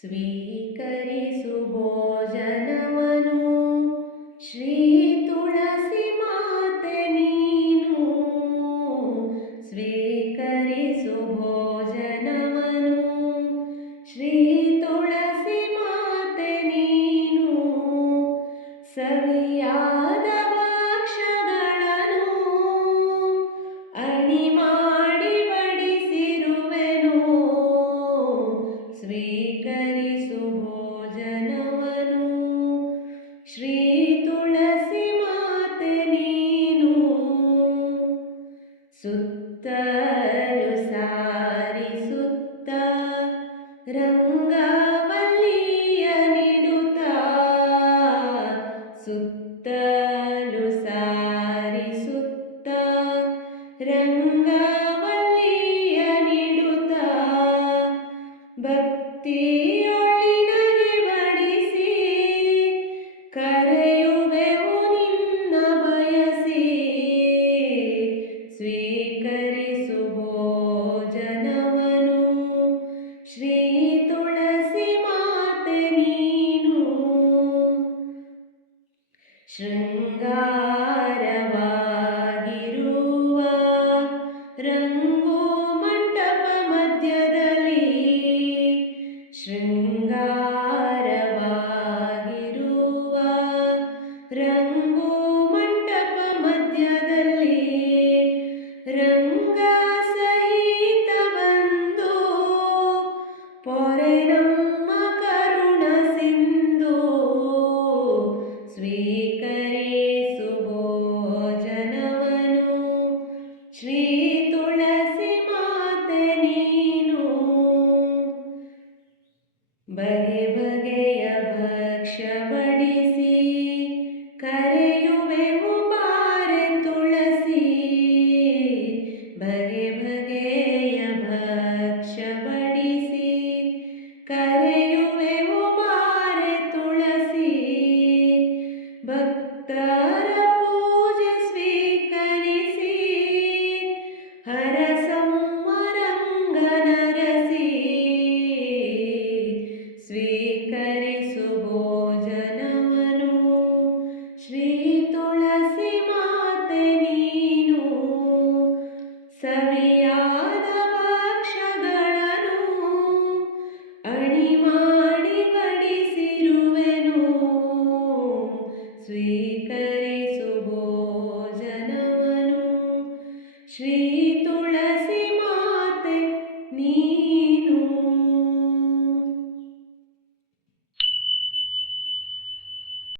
स्वीकरे सुभोजनमनु ಭಕ್ತಿಯೊಳಿನಗೆ ಬಡಿಸಿ ಕರೆಯುವೆವು ನಿನ್ನ ಬಯಸಿ. ಸ್ವೀಕರಿಸು ಭೋಜನವನು ಶ್ರೀ ತುಳಸಿ ಮಾತೆ ನೀನು. ಶೃಂಗಾರ शृङ्गारवागिरुवा ಬಗೆ श्री